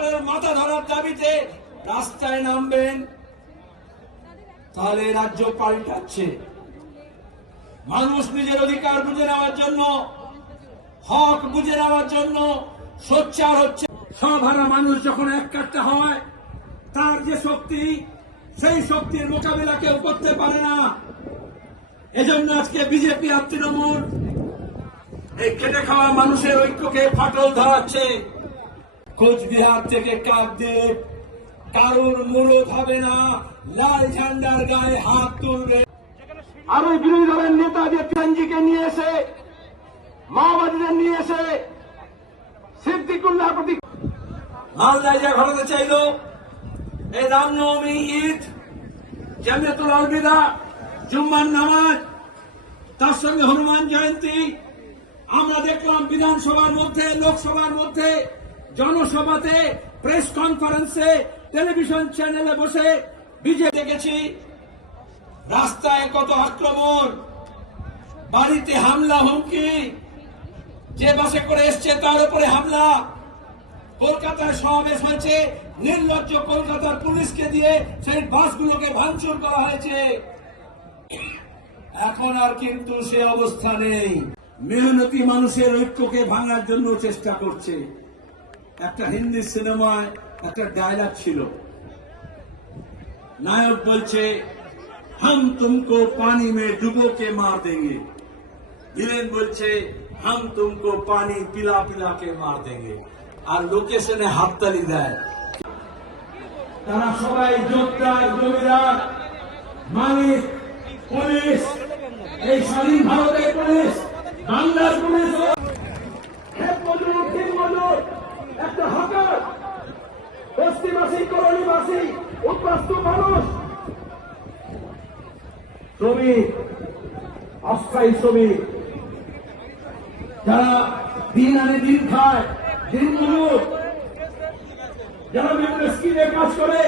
সকলের মাথা ধরার দাবিতে রাস্তায় নামবেন, তাহলে রাজ্য পাল্টাচ্ছে। মানুষ নিজের অধিকার বুঝে নেওয়ার জন্য, হক বুঝে নেওয়ার জন্য সোচ্চার হচ্ছে। সব হারা মানুষ যখন এক কাট্টা হয়, তার যে শক্তি, সেই শক্তির মোকাবিলা কেউ করতে পারে না। এজন্য আজকে বিজেপি আর তৃণমূল এই খেটে খাওয়া মানুষের ঐক্যকে ফাটল ধরাচ্ছে। কোচবিহার থেকে কাকদ্বীপ কারুর মুরদ হবে না, লাল ঝান্ডার গায়ে হাত তুলবে। আর ওই বিরোধী দলের নেতা যে পিএনজিকে নিয়ে এসে, মাওবাদীদের নিয়ে এসে সিদ্দিকুল্লাহ প্রতি মালদায় যা ঘটাতে চাইল, এই রামনবমী, ঈদ, জামিয়াতুল আলবিদা, জুম্মার নামাজ, তার সঙ্গে হনুমান জয়ন্তী, আমরা দেখলাম বিধানসভার মধ্যে, লোকসভার মধ্যে, জনসভাতে, প্রেস কনফারেন্সে, টেলিভিশন চ্যানেলে বসে বিজেপি দেখেছি। রাস্তায় কত আক্রমণ, বাড়িতে হামলা, হুমকি, যে বাসে করে এসছে তার উপরে হামলা। কলকাতায় সমাবেশ হয়েছে, নির্লজ্জ কলকাতার পুলিশকে দিয়ে সেই বাসগুলোকে ভাঙচুর করা হয়েছে। এখন আর কিন্তু সে অবস্থা নেই। মেহনতি মানুষের ঐক্যকে ভাঙার জন্য চেষ্টা করছে। একটা হিন্দি সিনেমায় একটা ডায়লগ ছিল, নায়ক বলছে हम तुमको पानी में डुबो के मार देंगे, ভিলেন বলছে हम तुमको पानी पिला पिला के मार देंगे। আর লোকেশনে হাততালি দেয়। তারা সবাই যোদ্ধার, জমিদার, মালিক, পুলিশ, এই স্বাধীন ভারতের পুলিশ, বাংলার পুলিশ, খেত মজুর, দিন মজুর, একটা হকার, বস্তিবাসী, কলোনিবাসী, উদ্বাস্তু মানুষ, শ্রমিক, অস্থায়ী শ্রমিক, যারা দিন আনে দিন খায়, দিন মজুর, যারা বিভিন্ন স্কিমে কাজ করে,